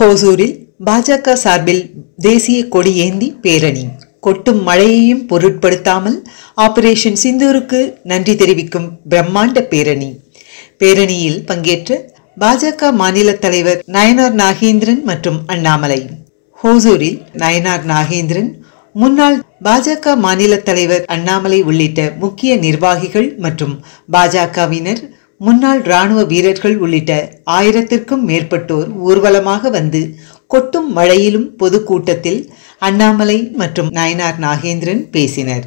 ஹோசூரில் பாஜக சார்பில் தேசிய கொடி ஏந்தி பேரணி. கொட்டும் மழையையும் பொருட்படுத்தாமல் ஆபரேஷன் சிந்தூருக்கு நன்றி தெரிவிக்கும் பிரம்மாண்ட பேரணி. பேரணியில் பங்கேற்ற பாஜக மாநில தலைவர் நயனார் நாகேந்திரன் மற்றும் அண்ணாமலை. ஹோசூரில் நயனார் நாகேந்திரன், முன்னாள் பாஜக மாநில தலைவர் அண்ணாமலை உள்ளிட்ட முக்கிய நிர்வாகிகள் மற்றும் பாஜகவினர், முன்னாள் இராணுவ வீரர்கள் உள்ளிட்ட 1000க்கும் மேற்பட்டோர் ஊர்வலமாக வந்து கொட்டும் மழையிலும் பொதுக்கூட்டத்தில் அண்ணாமலை மற்றும் நயனார் நாகேந்திரன் பேசினர்.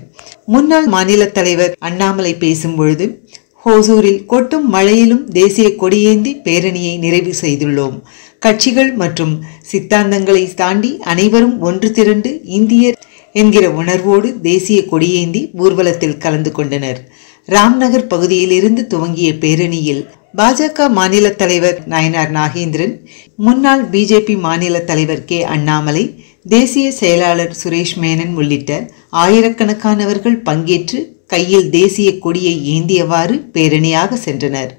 முன்னாள் மாநில தலைவர் அண்ணாமலை பேசும்பொழுது, ஹோசூரில் கொட்டும் மழையிலும் தேசிய கொடியேந்தி பேரணியை நிறைவு செய்துள்ளோம். கட்சிகள் மற்றும் சித்தாந்தங்களை தாண்டி அனைவரும் ஒன்று திரண்டு இந்தியர் என்கிற உணர்வோடு தேசிய கொடியேந்தி ஊர்வலத்தில் கலந்து கொண்டனர். ராம்நகர் பகுதியிலிருந்து துவங்கிய பேரணியில் பாஜக மாநில தலைவர் நயனார் நாகேந்திரன், முன்னாள் பிஜேபி மாநில தலைவர் கே அண்ணாமலை, தேசிய செயலாளர் சுரேஷ் மேனன் உள்ளிட்ட ஆயிரக்கணக்கானவர்கள் பங்கேற்று கையில் தேசிய கொடியை ஏந்தியவாறு பேரணியாக சென்றனர்.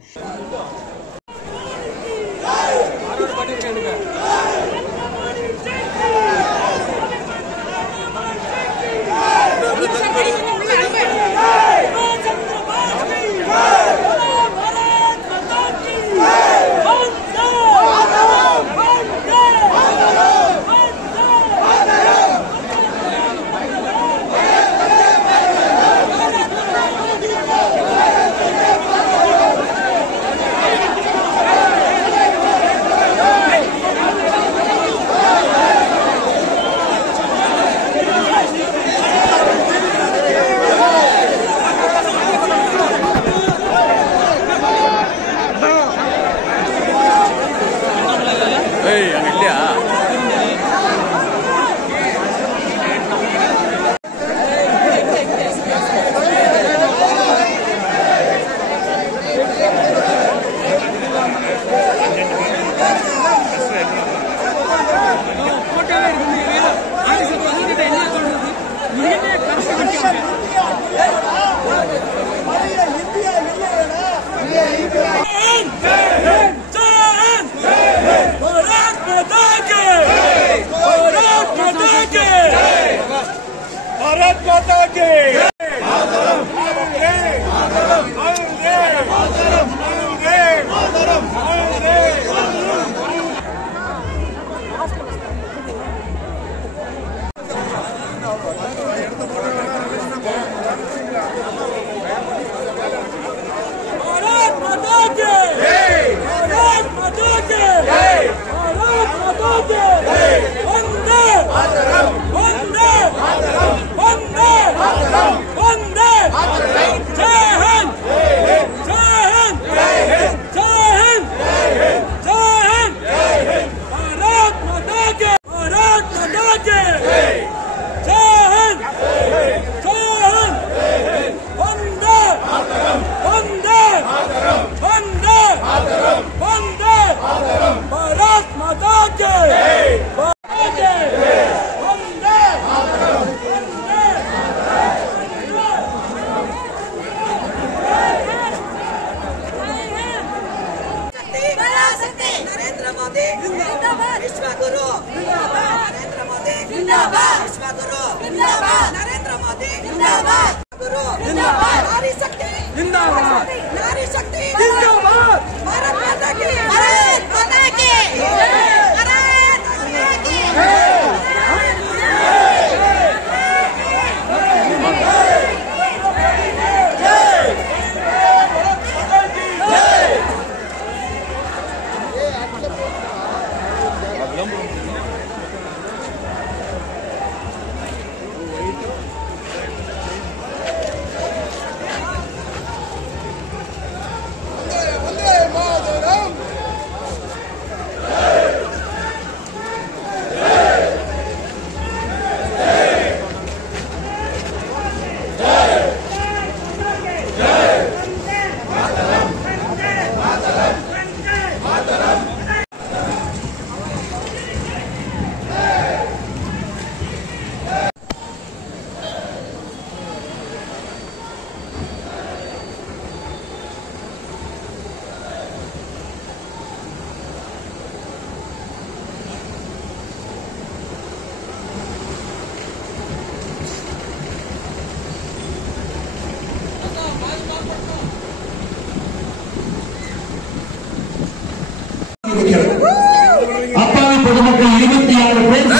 பொதுமக்கள் 26 பேர்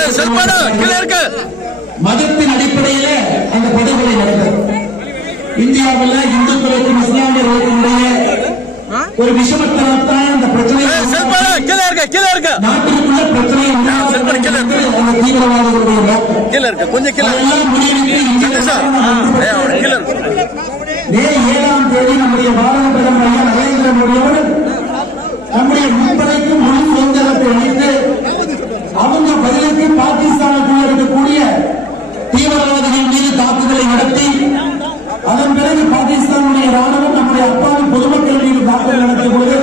மதத்தின் அடிப்படையில அந்த படுகொலை நடந்தது. இந்தியாவில் இந்துக்களுக்கும் இஸ்லாமியர்களுடைய ஒரு விஷமத்தனத்தான் அந்த பிரச்சனை நாட்டிற்குள்ள பிரச்சனை அந்த தீவிரவாதிகளுடைய மே 7ஆம் தேதி நம்முடைய பாரத பிரதமர் நரேந்திர மோடி அவர்கள் நம்முடைய முன்படைக்கு முழு சுதந்திரத்தை அளித்து அவங்க பதிலுக்கு பாகிஸ்தானுக்குள் இருக்கக்கூடிய தீவிரவாதிகள் மீது தாக்குதலை நடத்தி அதன் பிறகு பாகிஸ்தானுடைய ராணுவம் நம்முடைய அப்பாவி பொதுமக்கள் மீது தாக்குதல் நடத்திய பொழுது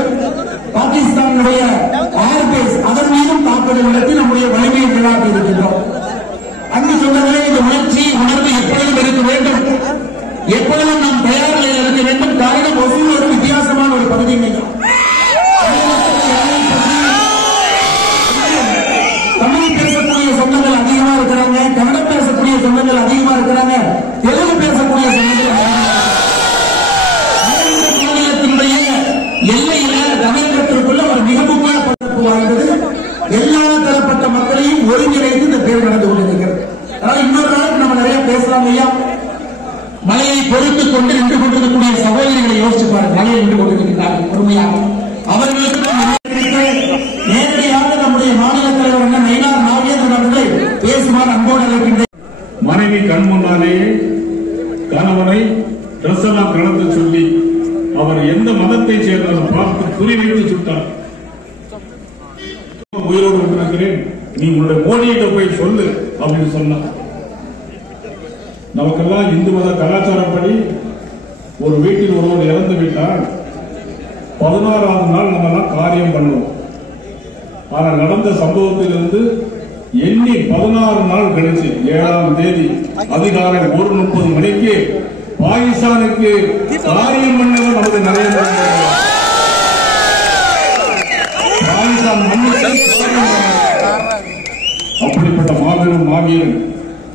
பாகிஸ்தானுடைய ஏர்பேஸ் அதன் மீதும் தாக்குதல் நடத்தி நம்முடைய வலிமையை விளையாட்டி இருக்கின்றோம். அங்கு சொன்னவர்களே இந்த உணர்வு எப்பொழுதும் இருக்க வேண்டும், எப்பொழுதும் நாம் தயார் நிலையில் இருக்க வேண்டும். காரணம் ஒவ்வொரு ஒரு வித்தியாசமான ஒரு பகுதி தமிழ் பேசக்கூடிய சொந்தங்கள் அதிகமா இருக்கிறாங்க, கன்னடம் பேசக்கூடிய சொந்தங்கள் அதிகமா இருக்கிறாங்க, தெலுங்கு பேசக்கூடிய சொந்தங்கள் மாநிலத்தினுடைய எல்லையில தமிழகத்திற்குள்ள ஒரு மிக முக்கிய பரப்பு வாய்ந்தது. எல்லா தரப்பட்ட மக்களையும் ஒருங்கிணைத்து இந்த பேர் நடந்து கொண்டிருக்கிறது. அதனால இன்னொரு நாளுக்கு நம்ம நிறைய பேசலாம் ஐயா. மலையை பொறுத்துக் கொண்டு நின்று கொண்டிருக்கக்கூடிய சகோதரிகளை யோசிச்சு பாருங்க. மலையை நின்று கொண்டிருக்கிறார்கள் பொறுமையாக. அவர்களுக்கு நேரடியாக நம்முடைய மாநில தலைவர் நயினார் நாகேந்திரன் அவர்களை பேசுமாறு அன்போடு அழைக்கின்றேன். மனைவி கண் முன்னாலேயே கணவனை ட்ரெஸ் எல்லாம் கலந்து சொல்லி அவர் எந்த மதத்தை சேர்ந்தவர் பார்த்து குறிவைத்து சுட்டார். உயிரோடு இருக்கிறேன், நீ உன்னுடைய மோடியிட்ட போய் சொல்லு அப்படின்னு சொன்னார். நமக்கெல்லாம் இந்து மத கலாச்சாரப்படி ஒரு வீட்டில் ஒருவர் இறந்து விட்டால் 16ஆவது நாள் நம்ம எல்லாம் காரியம் பண்ணுவோம். ஆனால் நடந்த சம்பவத்திலிருந்து எண்ணி 16 நாள் கழிச்சு 7ஆம் தேதி அதிகாலை 1:30 மணிக்கு பாகிஸ்தானுக்கு காரியம் பண்ணவர் நமது நரேந்திர மோடி. பாகிஸ்தான் அப்படிப்பட்ட மாபெரும் மாவீரன்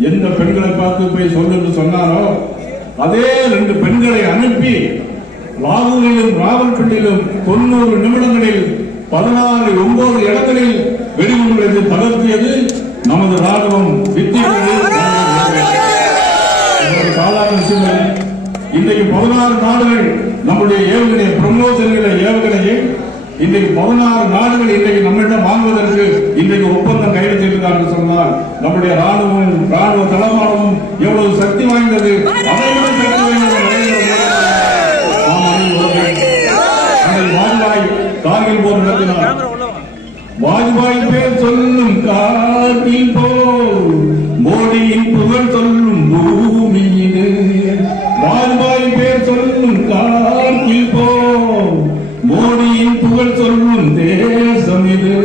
எந்த பெண்களை பார்த்து போய் சொல்லு சொன்னாரோ அதே 2 பெண்களை அனுப்பி லாகூரிலும் ராவல்பிண்டிலும் 90 நிமிடங்களில் 16-9 இடங்களில் வெடிகுண்டுகளை தகர்த்தியது நமது ராணுவம். சாதாரண விஷயம். இன்றைக்கு 16 நாடுகள் நம்முடைய ஏவுகணை பிரம்மோசன்கிற ஏவுகணையை இன்றைக்கு 16 நாடுகள் இன்றைக்கு நம்மிடம் வாங்குவதற்கு இன்றைக்கு ஒப்பந்தம் கையெழுத்திருக்கிறார்கள் சொன்னால் நம்முடைய ராணுவ தளவாடமும் எவ்வளவு சக்தி வாய்ந்தது, அதை விட சக்தி வாய்ந்தது. வாஜ்பாய் கார்கில் போர் நடத்தினார். வாஜ்பாய் பேர் சொல்லும் கார்கில் போர், மோடியின் புகழ் சொல்லும் பூமியிலே. வாஜ்பாய் பேர் சொல்லும் கார்கில் போர், மோடியின் புகழ் சொல்லும் தேசம் இது.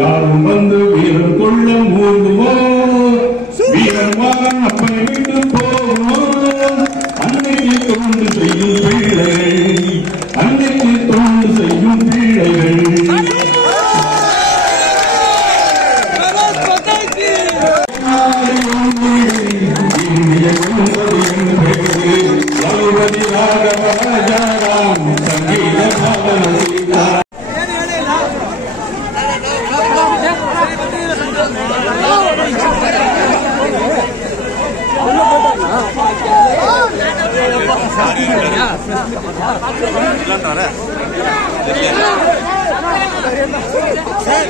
யாரும் வந்து வீரன் கொள்ள மூடுவோம், வீரன் வாகன் அப்பனை விட்டு போவோம். அன்னைக்கு தொண்டு செய்யும் பிள்ளைகள், அன்னைக்கு தொண்டு செய்யும் பிள்ளைகள். சரி